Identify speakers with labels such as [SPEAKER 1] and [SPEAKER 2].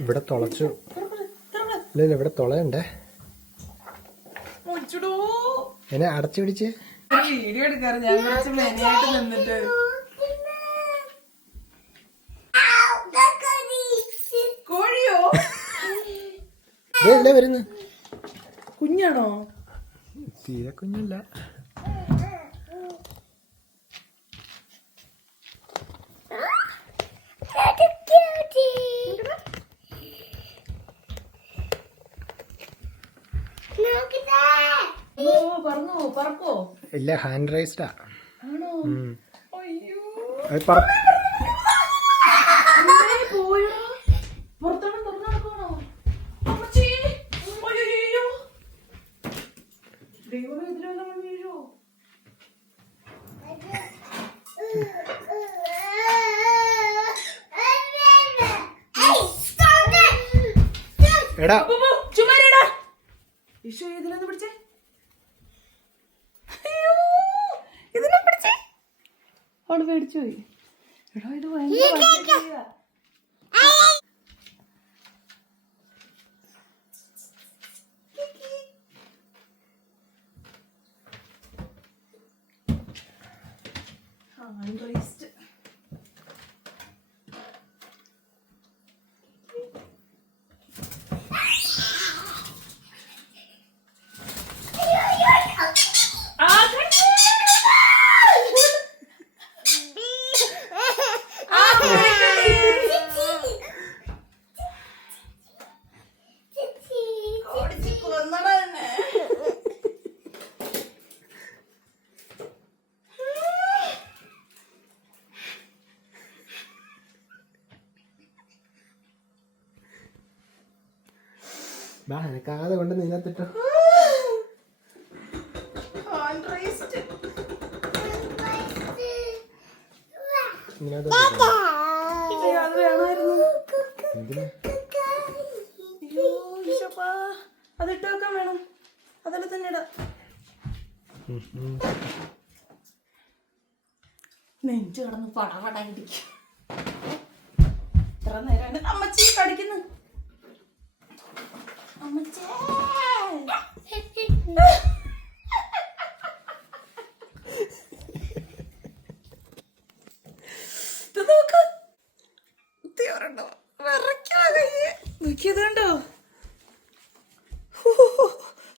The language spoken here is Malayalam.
[SPEAKER 1] ഇവിടെ തുളച്ചു.
[SPEAKER 2] അല്ല.
[SPEAKER 1] ഇല്ല ഇവിടെ തുളയണ്ടേ. എന്നെ അടച്ചു പിടിച്ച്.
[SPEAKER 2] വീഡിയോ എടുക്കാറ്. ഞാൻ കുറച്ച് മെനയായിട്ട് നിന്നിട്ട്. കോഴിയോ?
[SPEAKER 1] വരുന്നു.
[SPEAKER 2] കുഞ്ഞാണോ?
[SPEAKER 1] തീരെ കുഞ്ഞില്ല. ഇല്ല ഹാൻഡ് റൈസ്ഡാ
[SPEAKER 2] ആണോ? ഈശോ ഇതിലൊന്ന് പിടിച്ചേ? അയ്യോ ഇതിനെ പിടിച്ചേ? അവൾ പേടിച്ചു പോയി. എടോ ഇത് ഭയങ്കര. ആ,
[SPEAKER 1] ബാ എനക്കാതെ കൊണ്ട് നിന്നത്തിട്ടോ
[SPEAKER 2] അതിട്ടൊക്കെ വേണം അതിൽ തന്നെ ഇടാം
[SPEAKER 1] നെഞ്ചു കടന്ന്
[SPEAKER 2] നെഞ്ച് കിടന്ന് പടപട ഇത്ര നേരം അമ്മച്ചി കടിക്കുന്നു അമ്മച്ചേ കുത്തി ഒരെണ്ണം നോക്കിയത് കണ്ടോ